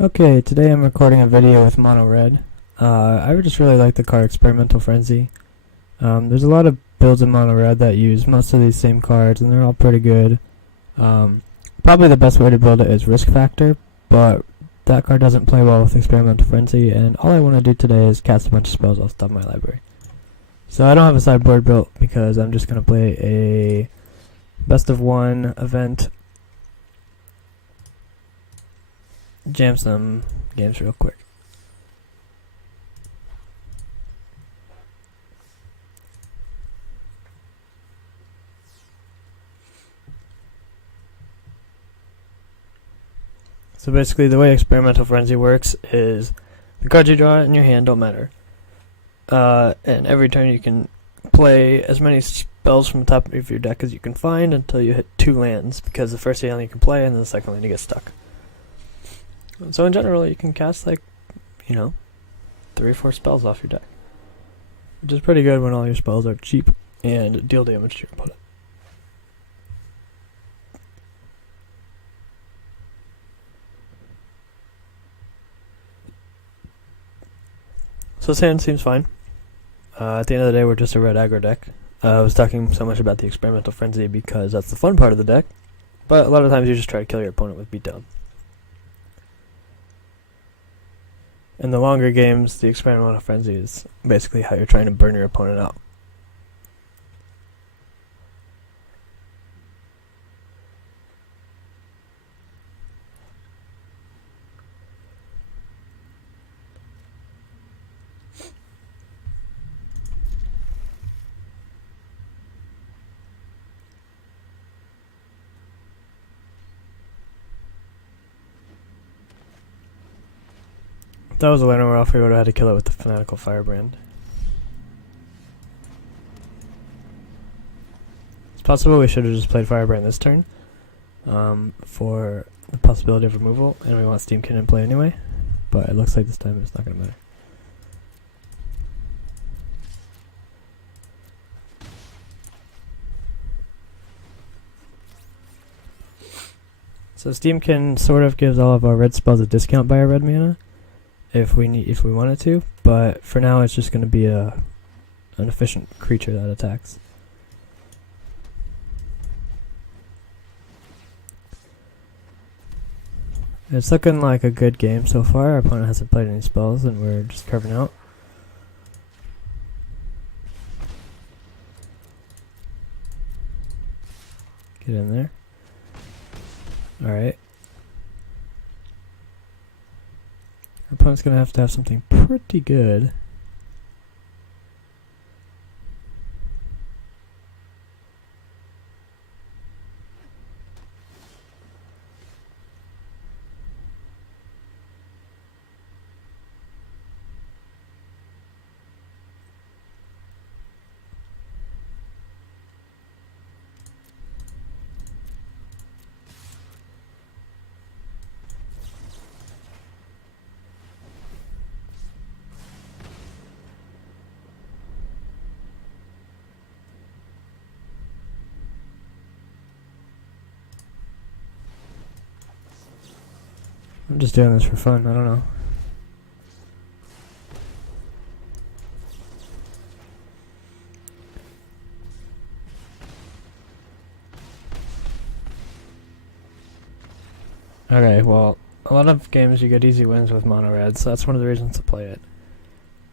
Okay, today I'm recording a video with Mono Red. I would just really like the card Experimental Frenzy. There's a lot of builds in Mono Red that use most of these same cards, and they're all pretty good. Probably the best way to build it is Risk Factor, but that card doesn't play well with Experimental Frenzy, and all I want to do today is cast a bunch of spells off my library. So I don't have a sideboard built because I'm just going to play a best of one event, jam some games real quick. So basically the way Experimental Frenzy works is the cards you draw in your hand don't matter. And every turn you can play as many spells from the top of your deck as you can find until you hit 2 lands, because the first land you can play and then the second land you get stuck. So in general you can cast 3 or 4 spells off your deck, which is pretty good when all your spells are cheap and deal damage to your opponent. So this hand seems fine. At the end of the day, we're just a red aggro deck. I was talking so much about the Experimental Frenzy because that's the fun part of the deck, but a lot of times you just try to kill your opponent with beatdown. In the longer games, the Experimental Frenzy is basically how you're trying to burn your opponent out. If that was a Llanowar Elf, we would have had to kill it with the Fanatical Firebrand. It's possible we should have just played Firebrand this turn for the possibility of removal, and we want Steam-Kin in play anyway, but it looks like this time it's not going to matter. So Steam-Kin sort of gives all of our red spells a discount by our red mana, if we wanted to, but for now it's just going to be an efficient creature that attacks. It's looking like a good game so far. Our opponent hasn't played any spells and we're just carving out. Get in there. Alright. Our opponent's going to have something pretty good. I'm just doing this for fun, I don't know. Okay, well, a lot of games you get easy wins with mono red, so that's one of the reasons to play it.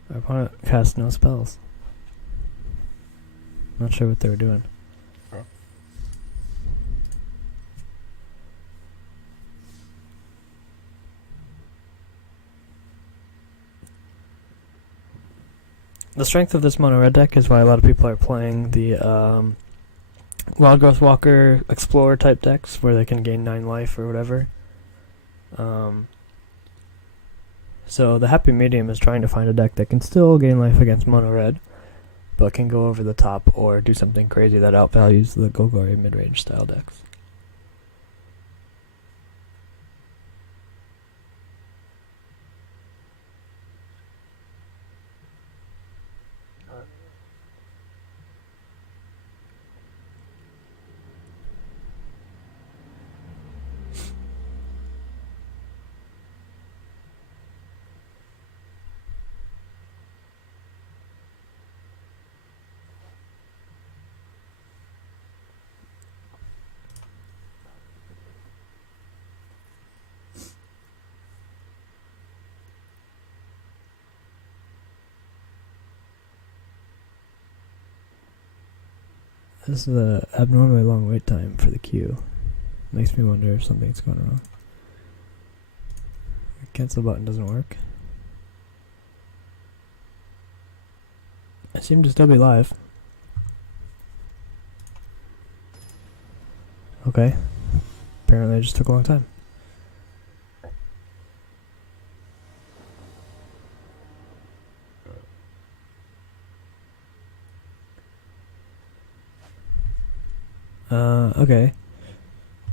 Our opponent cast no spells. Not sure what they were doing. The strength of this mono red deck is why a lot of people are playing the Wild Growth Walker Explorer type decks where they can gain 9 life or whatever. So the happy medium is trying to find a deck that can still gain life against mono red, but can go over the top or do something crazy that outvalues the Golgari mid-range style decks. This is an abnormally long wait time for the queue. Makes me wonder if something's going wrong. The cancel button doesn't work. I seem to still be live. Okay. Apparently it just took a long time. Okay.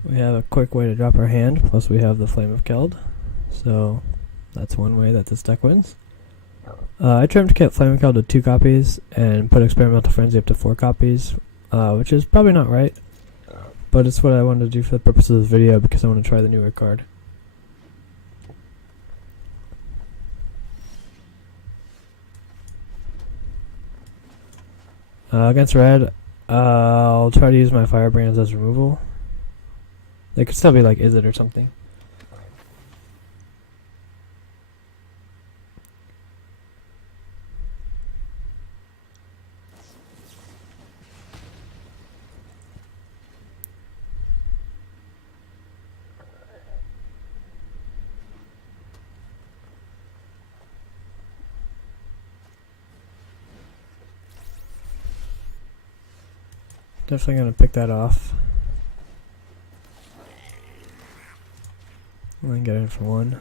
We have a quick way to drop our hand, plus we have the Flame of Keld. So, that's one way that this deck wins. I trimmed Flame of Keld to 2 copies, and put Experimental Frenzy up to 4 copies, which is probably not right. But it's what I wanted to do for the purpose of this video, because I want to try the newer card. Against red, I'll try to use my Firebrands as removal. They could still be like Izzet or something. Definitely gonna pick that off. And then get in for 1.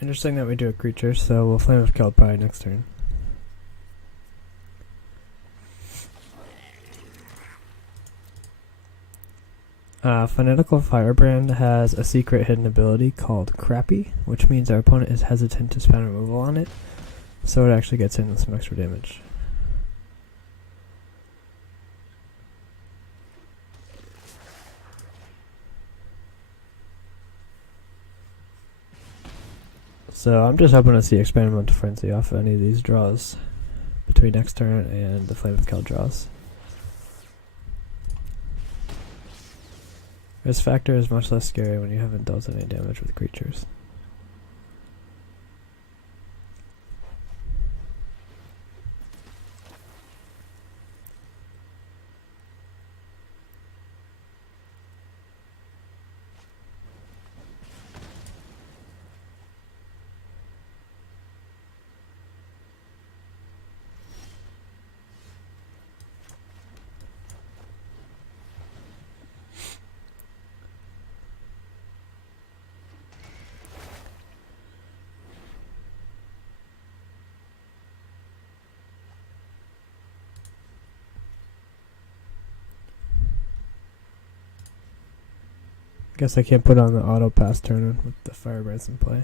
Interesting that we do a creature, so we'll Flame of Keld probably next turn. Fanatical Firebrand has a secret hidden ability called Crappy, which means our opponent is hesitant to spend removal on it, so it actually gets in with some extra damage. So I'm just hoping to see Experimental Frenzy off of any of these draws between next turn and the Flame of Keld draws. Risk factor is much less scary when you haven't dealt any damage with creatures. Guess I can't put on the auto pass turn with the Firebrands in play.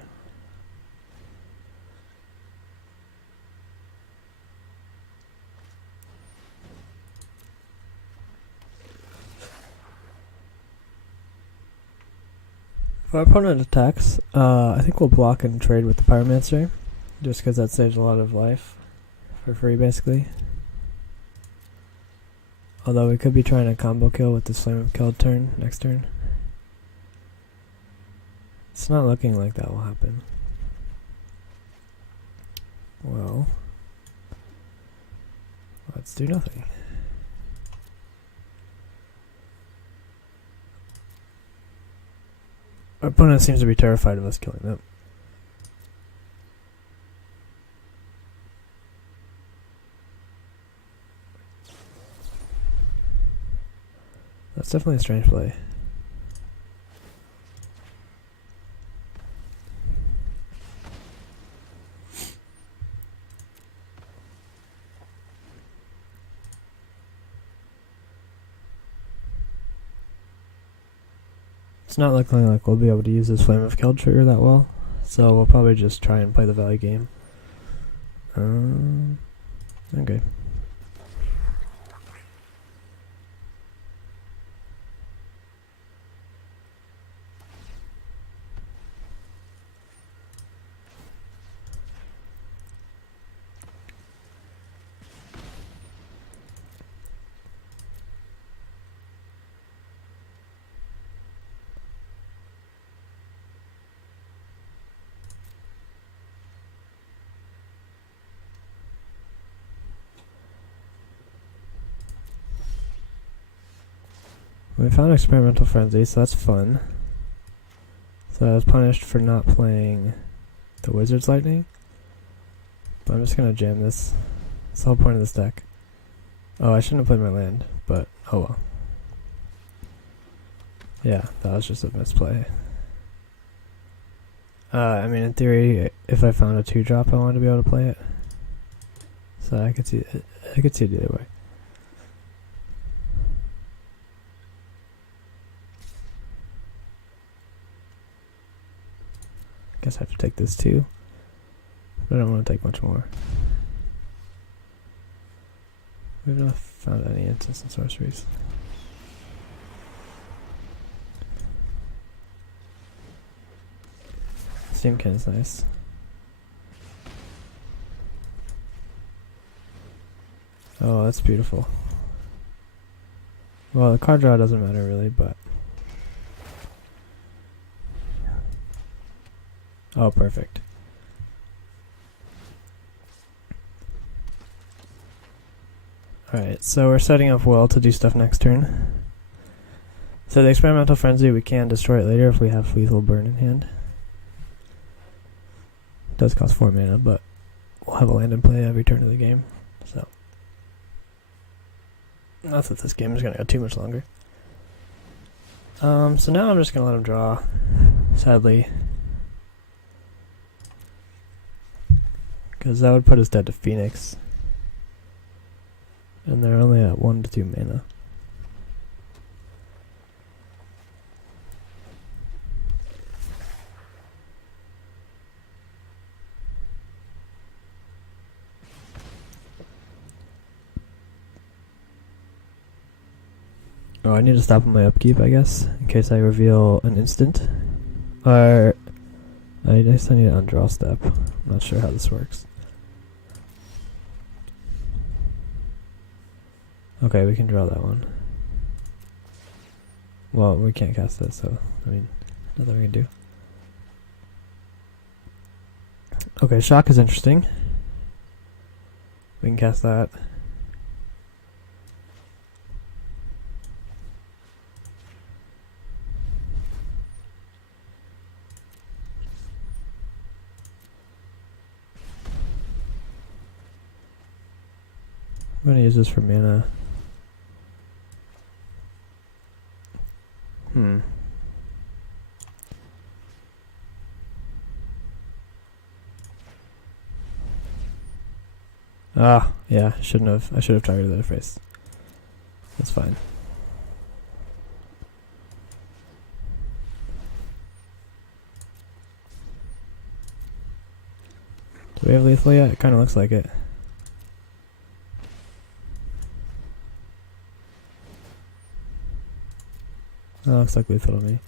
If our opponent attacks, I think we'll block and trade with the Pyromancer, just because that saves a lot of life for free, basically. Although we could be trying a combo kill with this Flame of Keld turn next turn. It's not looking like that will happen. Well, let's do nothing. Our opponent seems to be terrified of us killing them. That's definitely a strange play. It's not looking like we'll be able to use this Flame of Keld trigger that well, so we'll probably just try and play the value game. Okay. We found Experimental Frenzy, so that's fun. So I was punished for not playing the Wizard's Lightning. But I'm just gonna jam this. That's the whole point of this deck. Oh, I shouldn't have played my land, but oh well. Yeah, that was just a misplay. I mean, in theory, if I found a 2-drop, I wanted to be able to play it. So I could see it the other way. Guess I have to take this too. But I don't want to take much more. We've not found any instants and sorceries. Steam-Kin is nice. Oh, that's beautiful. Well, the card draw doesn't matter really, but... Oh, perfect. Alright, so we're setting up well to do stuff next turn. So the Experimental Frenzy, we can destroy it later if we have Lethal Burn in hand. It does cost 4 mana, but we'll have a land in play every turn of the game. So, not that this game is going to go too much longer. So now I'm just going to let him draw, sadly. Because that would put us dead to Phoenix. And they're only at 1 to 2 mana. Oh, I need to stop on my upkeep, I guess, in case I reveal an instant. Or, I guess I need an undraw step. I'm not sure how this works. Okay, we can draw that one. Well, we can't cast this, so, I mean, nothing we can do. Okay, Shock is interesting. We can cast that. I'm gonna use this for mana. Ah, yeah, shouldn't have. I should have targeted the other face. That's fine. Do we have lethal yet? It kind of looks like it. That looks like lethal to me.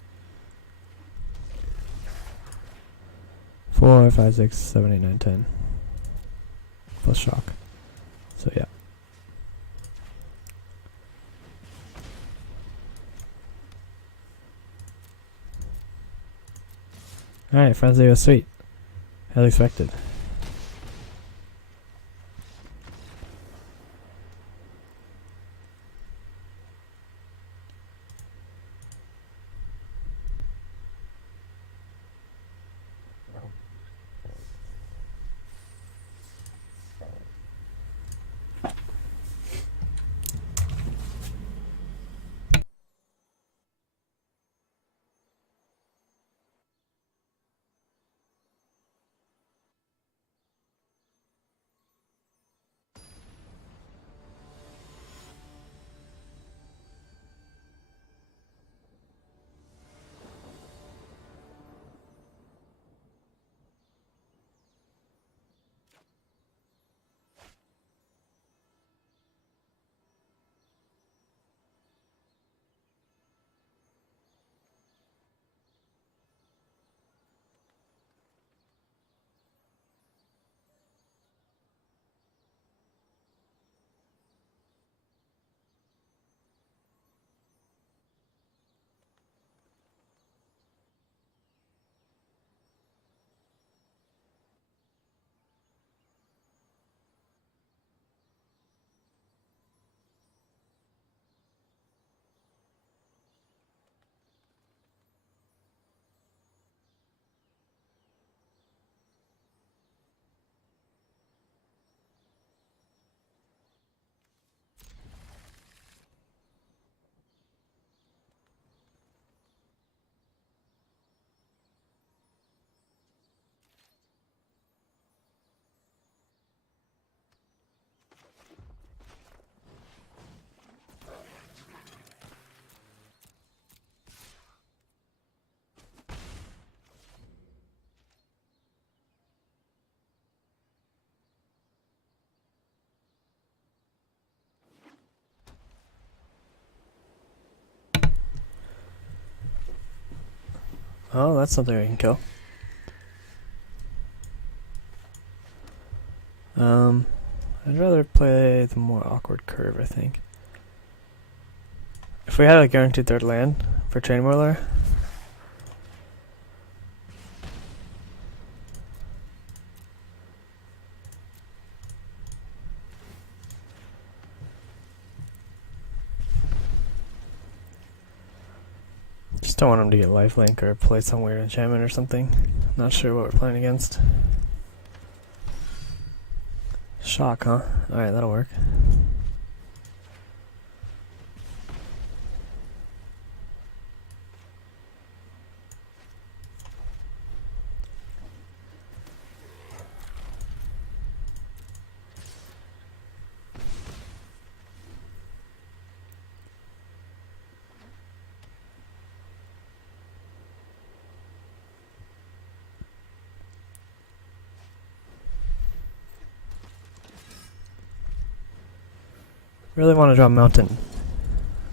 4, 5, 6, 7, 8, 9, 10. Plus shock. So yeah. Alright, Frenzy was sweet. As expected. Oh, that's something we can kill. I'd rather play the more awkward curve, I think. If we had a guaranteed third land for Chain Whirler, just don't want him to get lifelink or play some weird enchantment or something. Not sure what we're playing against. Shock, huh? Alright, that'll work. Really want to draw Mountain.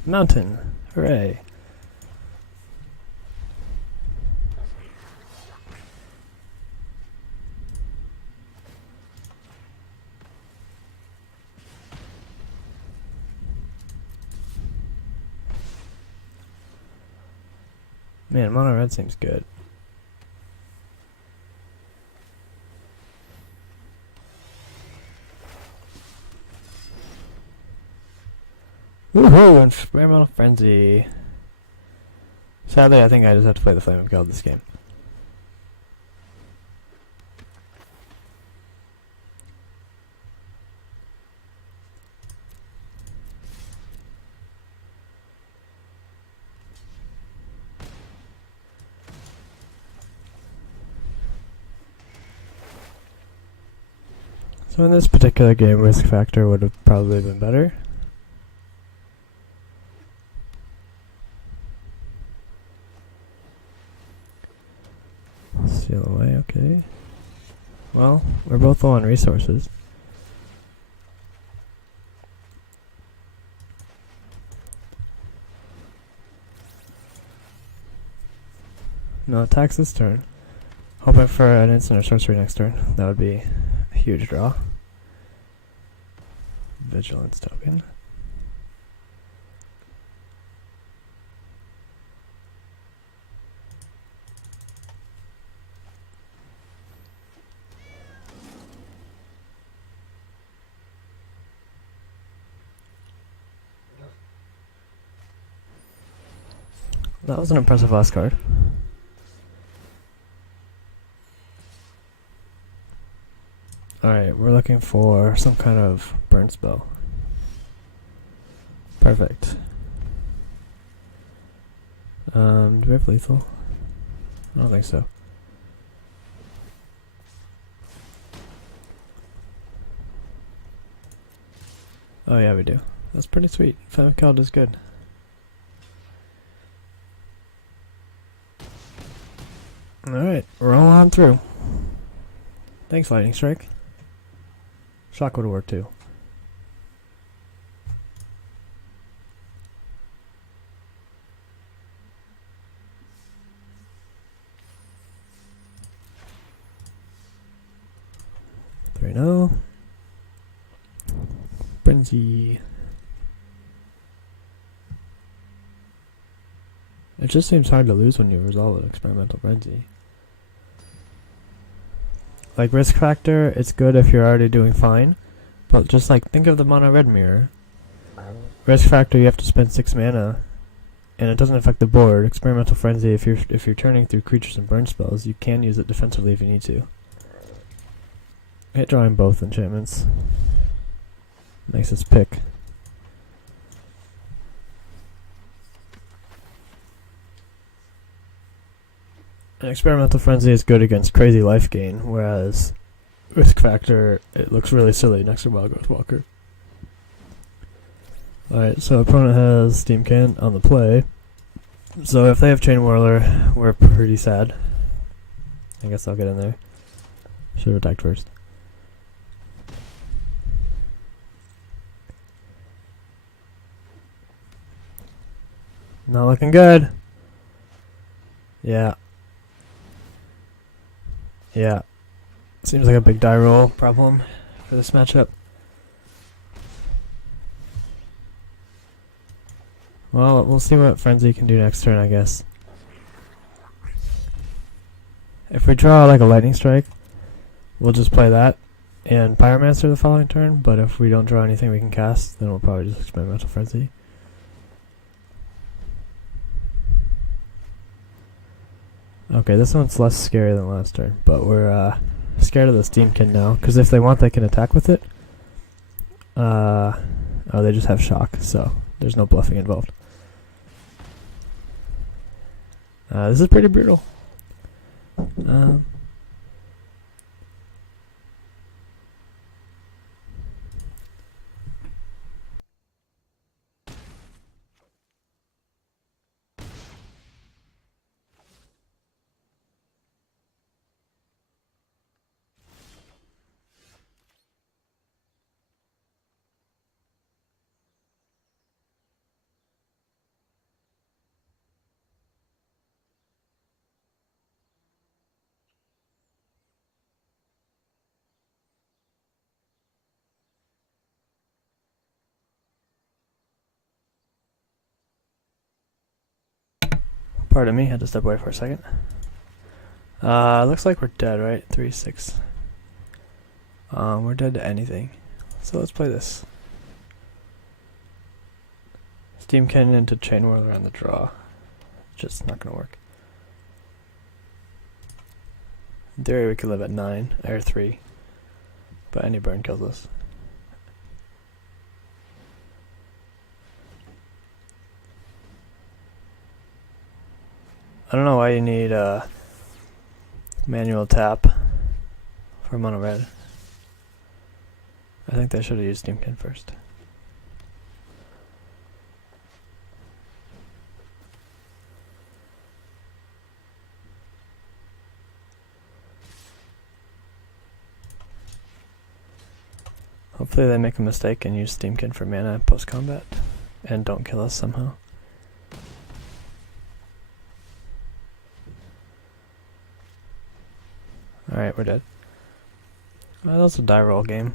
Mountain! Hooray! Man, mono red seems good. Woohoo! Experimental Frenzy. Sadly, I think I just have to play the Flame of God this game. So in this particular game, risk factor would have probably been better. Seal away, okay. Well, we're both low on resources. No attacks this turn. Hoping for an instant or sorcery next turn. That would be a huge draw. Vigilance token. That was an impressive last card. Alright, we're looking for some kind of burn spell. Perfect. Do we have lethal? I don't think so. Oh yeah, we do. That's pretty sweet. Flame of God is good. Alright, roll on through. Thanks, Lightning Strike. Shock would have worked too. No. Frenzy. It just seems hard to lose when you resolve an experimental frenzy. Like risk factor, it's good if you're already doing fine, but just like think of the mono red mirror. Risk factor, you have to spend 6 mana, and it doesn't affect the board. Experimental frenzy, if you're turning through creatures and burn spells, you can use it defensively if you need to. Hit drawing both enchantments makes us pick. An experimental frenzy is good against crazy life gain, whereas risk factor, it looks really silly next to Wild Growth Walker. Alright, so opponent has Steam-Kin on the play. So if they have Chain Whirler, we're pretty sad. I guess I'll get in there. Should have attacked first. Not looking good. Yeah. Yeah, seems like a big die roll problem for this matchup. Well, we'll see what Frenzy can do next turn, I guess. If we draw like a Lightning Strike, we'll just play that and Pyromancer the following turn, but if we don't draw anything we can cast, then we'll probably just Experimental Frenzy. Okay, this one's less scary than last turn, but we're scared of the Steam-Kin now, because if they want they can attack with it. Oh, they just have shock, so there's no bluffing involved. This is pretty brutal. Pardon me, had to step away for a second. Looks like we're dead, right? 3-6. We're dead to anything. So let's play this. Steam-Kin into Chain Whirler on the draw. Just not gonna work. In theory we could live at 9, or 3. But any burn kills us. I don't know why you need a manual tap for mono red. I think they should have used Steam-Kin first. Hopefully they make a mistake and use Steam-Kin for mana post-combat and don't kill us somehow. Alright, we're dead. That was a die roll game.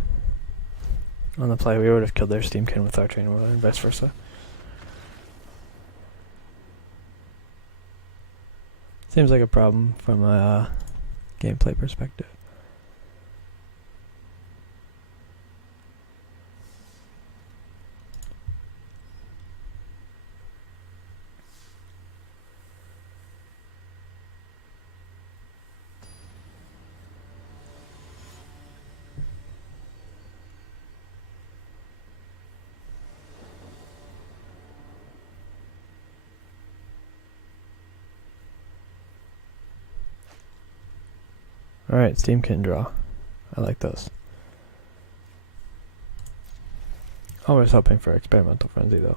On the play, we would have killed their Steam-Kin with our Chain Whirler and vice versa. Seems like a problem from a gameplay perspective. Alright, Steam-Kin draw. I like those. Always hoping for Experimental Frenzy though.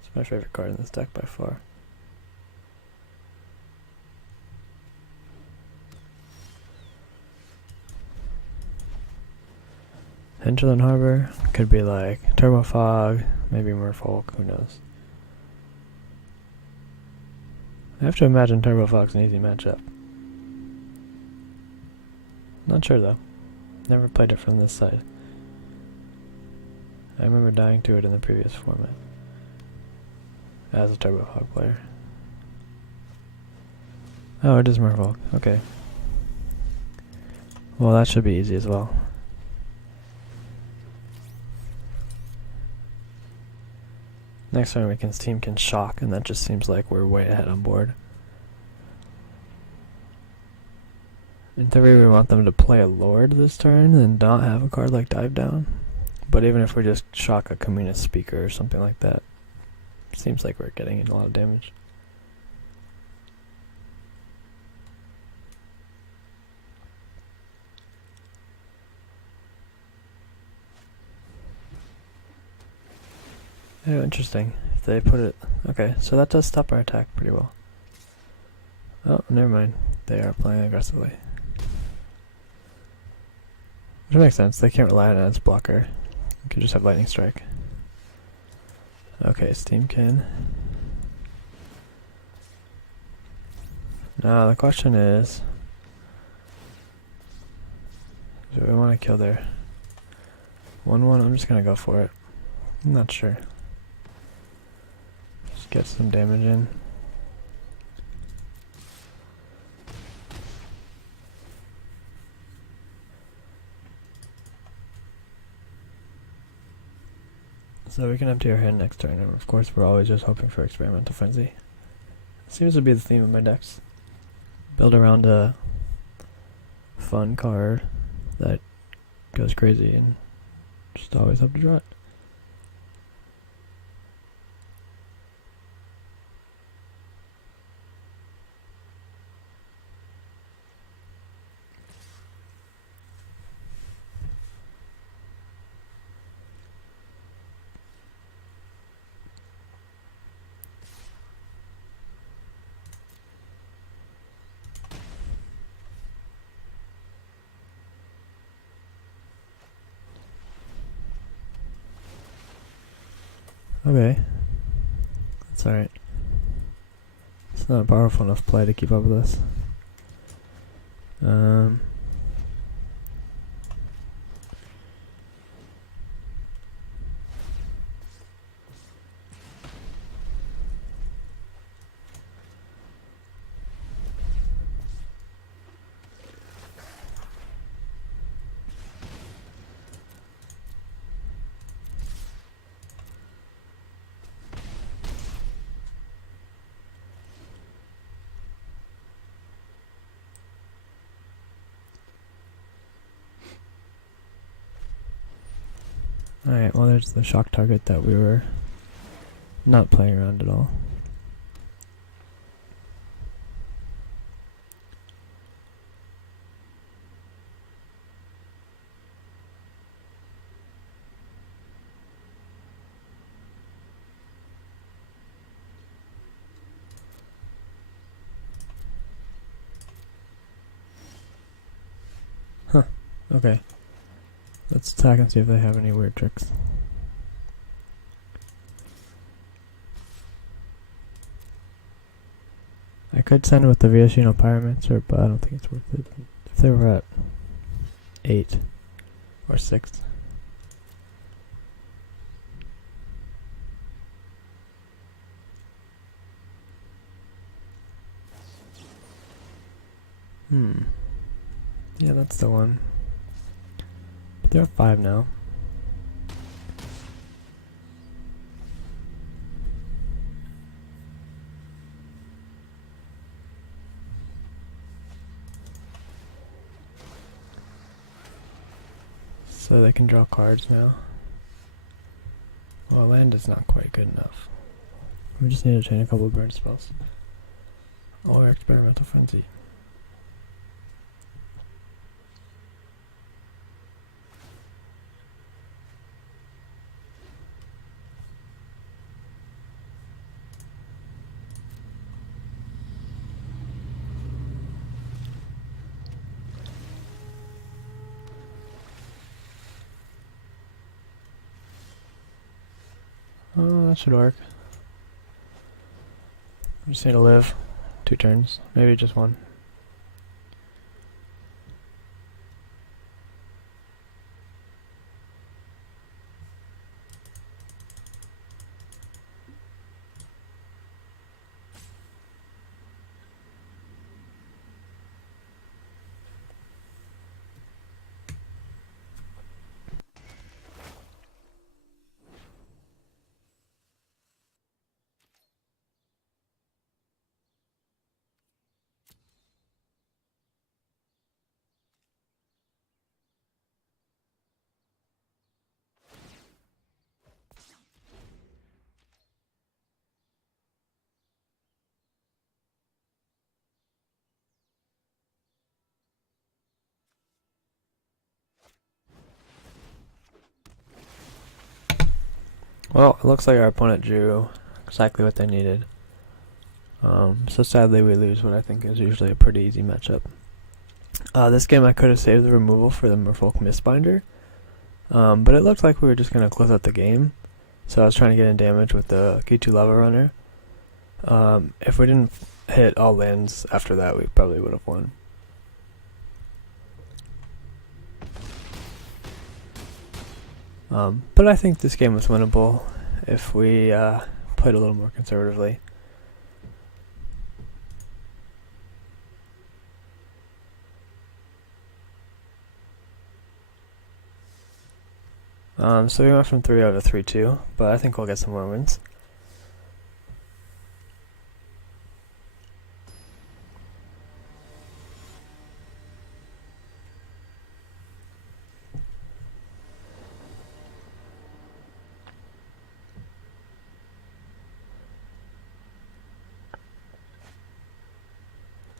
It's my favorite card in this deck by far. Hinterland Harbor could be like Turbo Fog, maybe Merfolk, who knows. I have to imagine Turbo Fog's an easy matchup. Not sure though. Never played it from this side. I remember dying to it in the previous format. As a Turbo Fog player. Oh, it is Merfolk. Okay. Well, that should be easy as well. Next turn we can Steam-Kin shock, and that just seems like we're way ahead on board. In theory we want them to play a Lord this turn and not have a card like Dive Down. But even if we just shock a Communist Speaker or something like that, seems like we're getting in a lot of damage. Oh, interesting. If they put it... Okay, so that does stop our attack pretty well. Oh, never mind. They are playing aggressively. Which makes sense. They can't rely on its blocker. You can just have Lightning Strike. Okay, Steam-Kin. Now the question is, do we want to kill their 1-1? I'm just gonna go for it. I'm not sure. Just get some damage in. So we can empty our hand next turn, and of course we're always just hoping for Experimental Frenzy. Seems to be the theme of my decks. Build around a fun card that goes crazy and just always hope to draw it. Okay, that's alright. It's not a powerful enough play to keep up with us. Alright, well there's the shock target that we were not playing around at all. Huh, okay. Let's attack and see if they have any weird tricks. I could send with the Viashino Pyromancer, but I don't think it's worth it. If they were at 8 or 6. Yeah, that's the one. They're 5 now. So they can draw cards now. Well, land is not quite good enough. We just need to chain a couple of burn spells. Or Experimental Frenzy. Oh, that should work. I just need to live 2 turns, maybe just 1. Well, it looks like our opponent drew exactly what they needed. So sadly we lose what I think is usually a pretty easy matchup. This game I could have saved the removal for the Merfolk Mistbinder, but it looked like we were just going to close out the game, so I was trying to get in damage with the K2 Lava Runner. If we didn't hit all lands after that, we probably would have won. But I think this game was winnable if we played a little more conservatively. So we went from 3-0 to 3-2, but I think we'll get some more wins.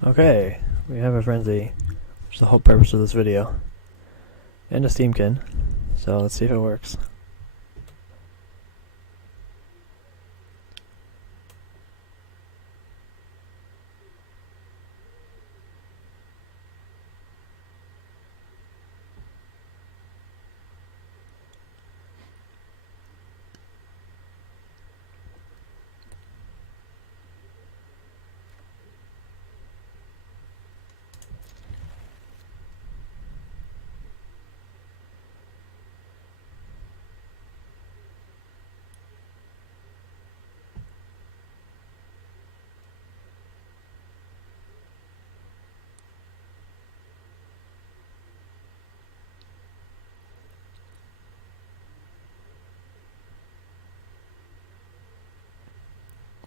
Okay, we have a frenzy, which is the whole purpose of this video, and a Steam-Kin, so let's see if it works.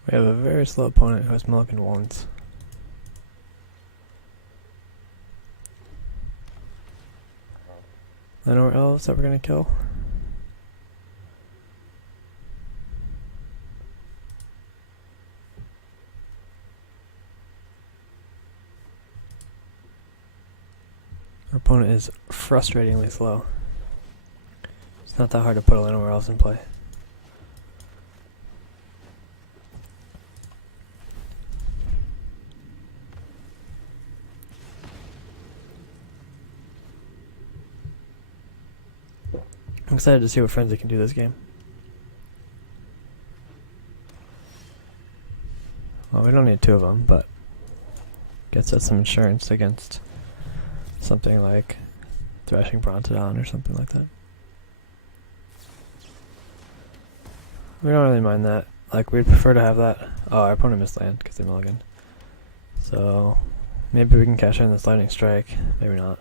We have a very slow opponent who has mulligan once. Anywhere else that we're gonna kill? Our opponent is frustratingly slow. It's not that hard to put anywhere else in play. I'm excited to see what Frenzy can do this game. Well, we don't need two of them, but gets us some insurance against something like Thrashing Brontodon or something like that. We don't really mind that. Like, we'd prefer to have that. Oh, our opponent missed land because they mulliganed. So, maybe we can cash in this Lightning Strike. Maybe not.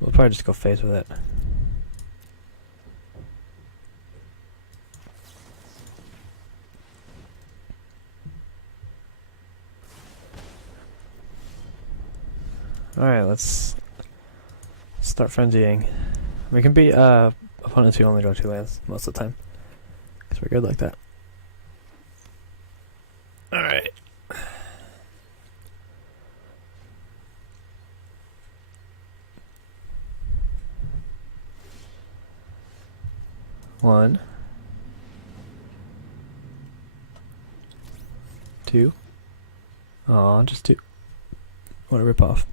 We'll probably just go phase with it. Alright, let's start frenzying. We can beat opponents who only draw 2 lands most of the time, because we're good like that. Alright. One. 2. Aw, just 2. What a ripoff.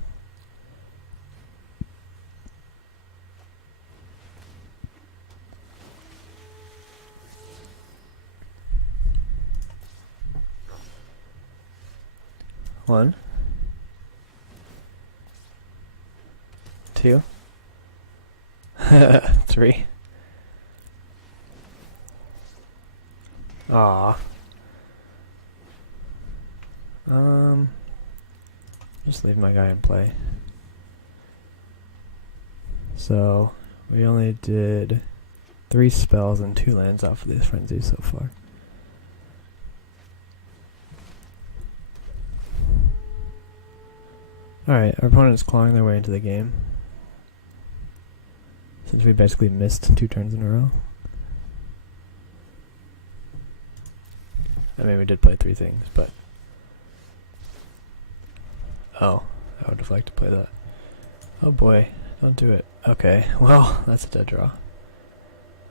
One, 2, 3. Aw. Just leave my guy in play. So, we only did 3 spells and 2 lands off of these frenzies so far. Alright, our opponent is clawing their way into the game, since we basically missed 2 turns in a row. I mean, we did play 3 things, but... Oh, I would have liked to play that. Oh boy, don't do it. Okay, well, that's a dead draw.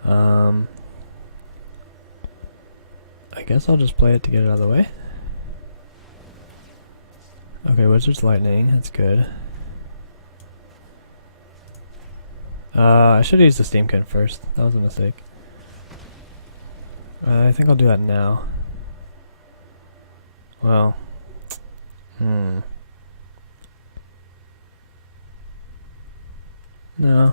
I guess I'll just play it to get it out of the way. Okay, Wizard's Lightning, that's good. I should have used the Steam-Kin first. That was a mistake. I think I'll do that now. Well, no.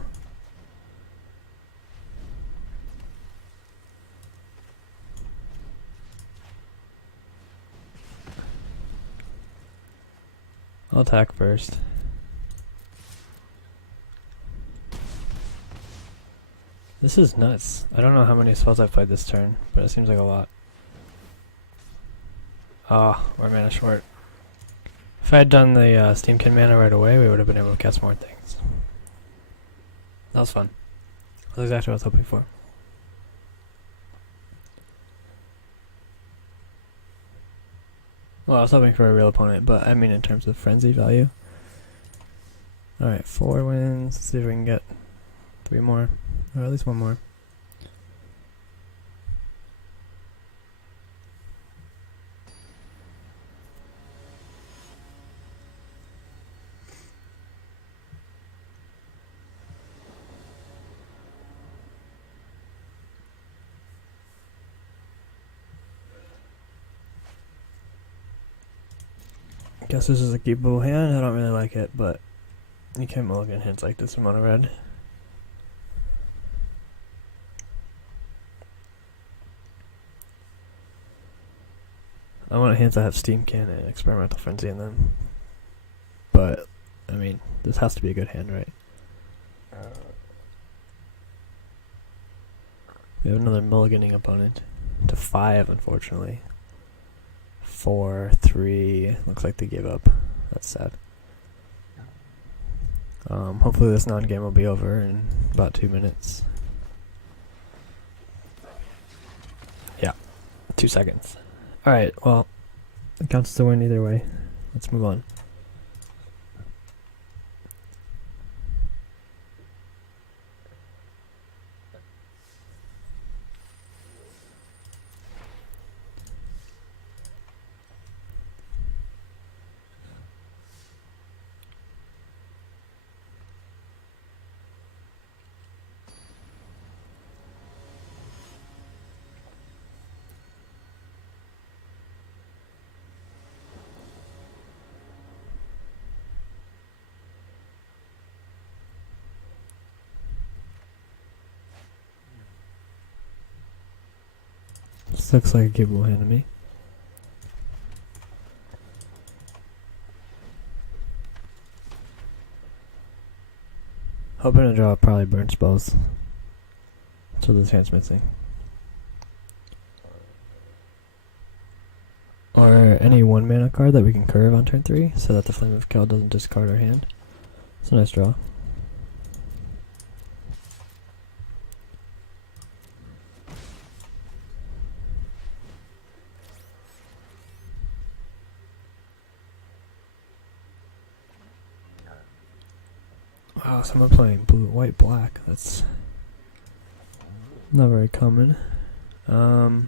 I'll attack first. This is nuts. I don't know how many spells I've played this turn, but it seems like a lot. Ah, we're mana short. If I had done the Steam-Kin mana right away, we would have been able to cast more things. That was fun. That's exactly what I was hoping for. Well, I was hoping for a real opponent, but I mean in terms of frenzy value. Alright, 4 wins. Let's see if we can get 3 more. Or at least 1 more. Guess this is a keepable hand. I don't really like it, but you can't mulligan hands like this in mono red. I want hands that have Steam-Kin and Experimental Frenzy in them. But, I mean, this has to be a good hand, right? We have another mulliganing opponent. To 5, unfortunately. 4, 3. Looks like they gave up. That's sad. Hopefully this non-game will be over in about 2 minutes. Yeah, 2 seconds. Alright, well, it counts as a win either way. Let's move on. This looks like a keepable hand to me. Hoping to draw probably burn spells. So this hand's missing. Or any 1 mana card that we can curve on turn 3 so that the Flame of Kel doesn't discard our hand. It's a nice draw. Wow, someone playing blue, white, black. That's not very common. I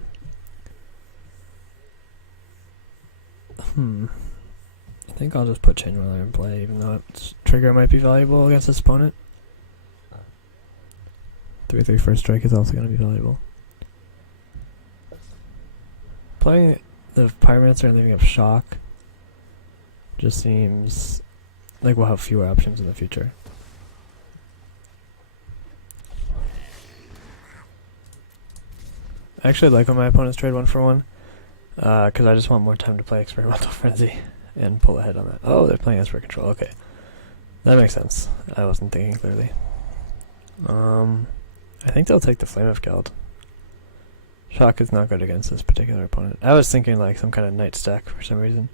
think I'll just put Chain Whirler in play, even though its trigger might be valuable against this opponent. 3/3 first strike is also going to be valuable. Playing the Pyromancer and leaving up Shock just seems like we'll have fewer options in the future. I actually like when my opponents trade 1 for 1, because I just want more time to play Experimental Frenzy and pull ahead on that. Oh, they're playing Esper Control, okay. That makes sense. I wasn't thinking clearly. I think they'll take the Flame of Geld. Shock is not good against this particular opponent. I was thinking like some kind of Night stack for some reason.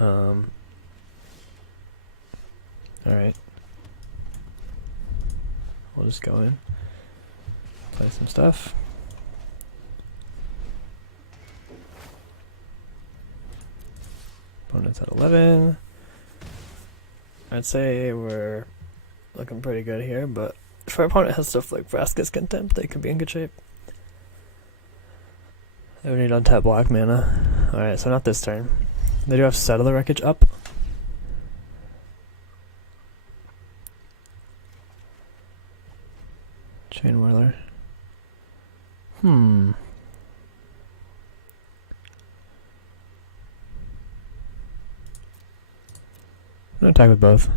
Alright. We'll just go in. Play some stuff. Opponent's at 11. I'd say we're looking pretty good here, but if our opponent has stuff like Vraska's Contempt, they could be in good shape. They would need untap black mana. Alright, so not this turn. They do have Settle the Wreckage up. Chain Whirler. gonna attack with both.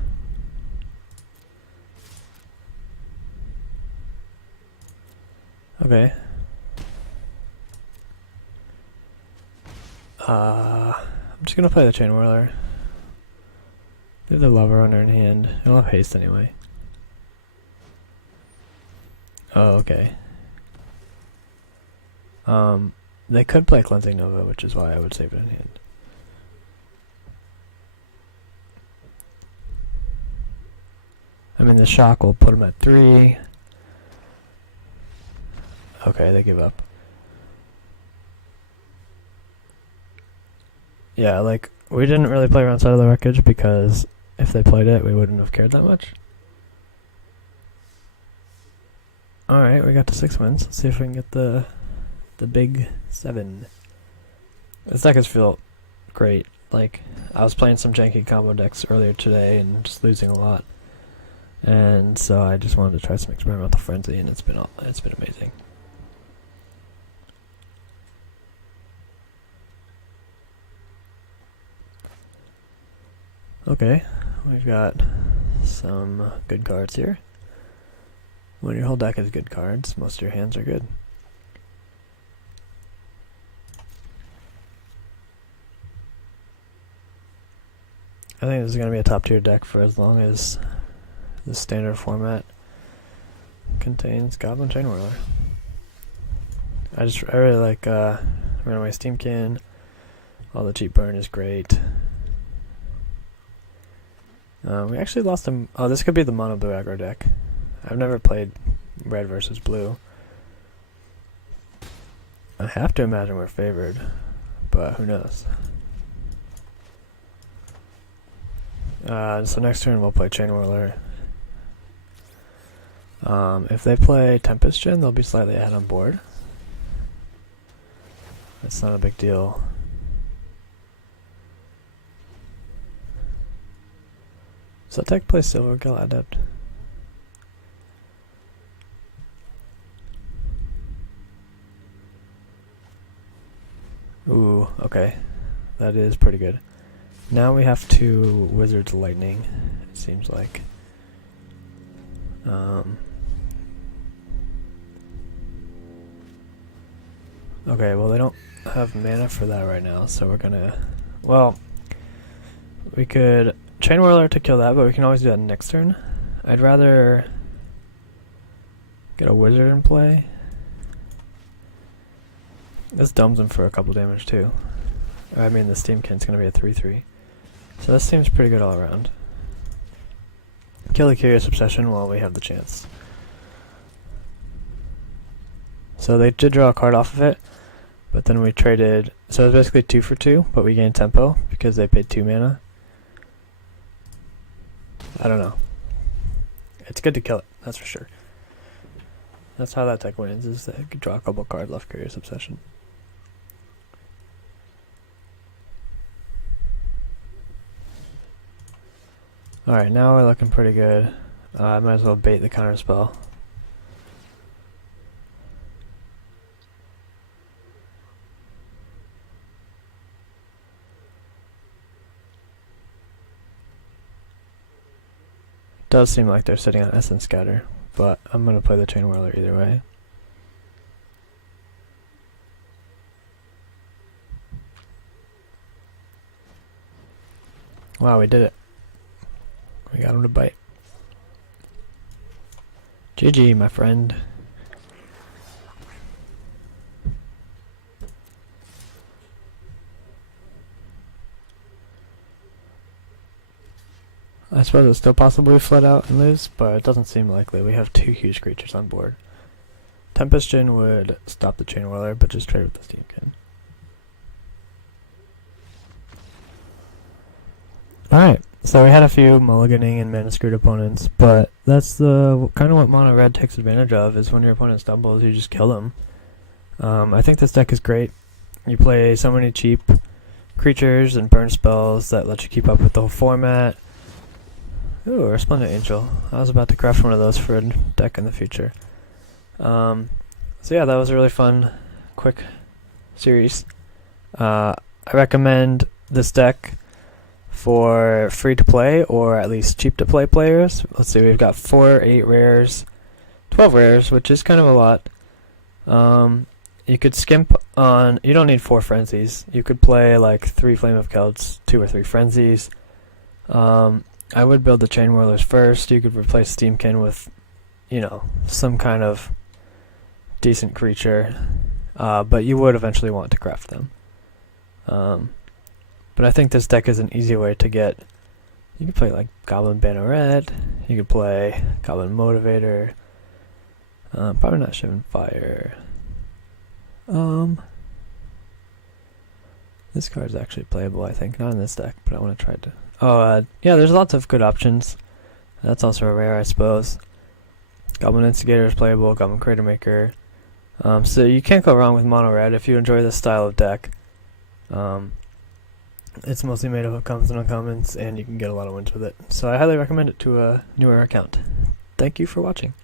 Okay. I'm just gonna play the Chain Whirler. They have the Lava Runner in hand. I don't have haste anyway. Oh, okay. They could play Cleansing Nova, which is why I would save it in hand. I mean, the shock will put them at 3. Okay, they give up. Yeah, like, we didn't really play around Side of the Wreckage because if they played it, we wouldn't have cared that much. Alright, we got to 6 wins. Let's see if we can get the big 7. This deck has felt great. Like, I was playing some janky combo decks earlier today and just losing a lot. And so I just wanted to try some Experimental Frenzy, and it's been amazing. Okay, we've got some good cards here. When your whole deck is good cards, most of your hands are good. I think this is going to be a top tier deck for as long as the standard format contains Goblin Chain Whirler. I really like Runaway Steam-Kin. All the cheap burn is great. We actually lost him. Oh, this could be the mono blue aggro deck. I've never played red versus blue. I have to imagine we're favored, but who knows? So next turn we'll play Chain Whirler. If they play Tempest Gen, they'll be slightly ahead on board. That's not a big deal. Does that deck play Silver Gill Adept? Ooh, okay. That is pretty good. Now we have to Wizard's Lightning, it seems like. Okay, well they don't have mana for that right now, so we're gonna... Well, we could Chain Whirler to kill that, but we can always do that next turn. I'd rather get a Wizard in play. This dumbs him for a couple damage too. I mean, the Steam-Kin's gonna be a 3/3. So this seems pretty good all around. Kill the Curious Obsession while we have the chance. So they did draw a card off of it, but then we traded... So it was basically 2 for 2, but we gained tempo because they paid 2 mana. I don't know. It's good to kill it, that's for sure. That's how that deck wins, is they could draw a couple cards off Curious Obsession. Alright, now we're looking pretty good. I might as well bait the counter spell. Does seem like they're sitting on Essence Scatter, but I'm gonna play the Chain Whirler either way. Wow, we did it. We got him to bite. GG, my friend. I suppose it's still possible we flood out and lose, but it doesn't seem likely. We have 2 huge creatures on board. Tempest Gen would stop the Chain Whirler, but just trade with the Steam-Kin. Alright, so we had a few mulliganing and mana screwed opponents, but that's the kind of what mono red takes advantage of, is when your opponent stumbles, you just kill them. I think this deck is great. You play so many cheap creatures and burn spells that let you keep up with the whole format. Ooh, Resplendent Angel. I was about to craft one of those for a deck in the future. So yeah, that was a really fun, quick series. I recommend this deck for free-to-play or at least cheap-to-play players. Let's see, we've got 4, 8 rares, 12 rares, which is kind of a lot. You could skimp on... You don't need 4 frenzies. You could play like 3 Flame of Celts, 2 or 3 frenzies. I would build the Chain Whirlers first. You could replace Steam-Kin with, you know, some kind of decent creature, but you would eventually want to craft them. But I think this deck is an easy way to get... You could play like Goblin Banneret, you could play Goblin Motivator, probably not Shivan Fire. This card is actually playable, I think. Not in this deck, but I want to try to... yeah, there's lots of good options. That's also a rare, I suppose. Goblin Instigator is playable, Goblin Crater Maker. So you can't go wrong with mono red if you enjoy this style of deck. It's mostly made up of commons and uncommons, and you can get a lot of wins with it. So I highly recommend it to a newer account. Thank you for watching.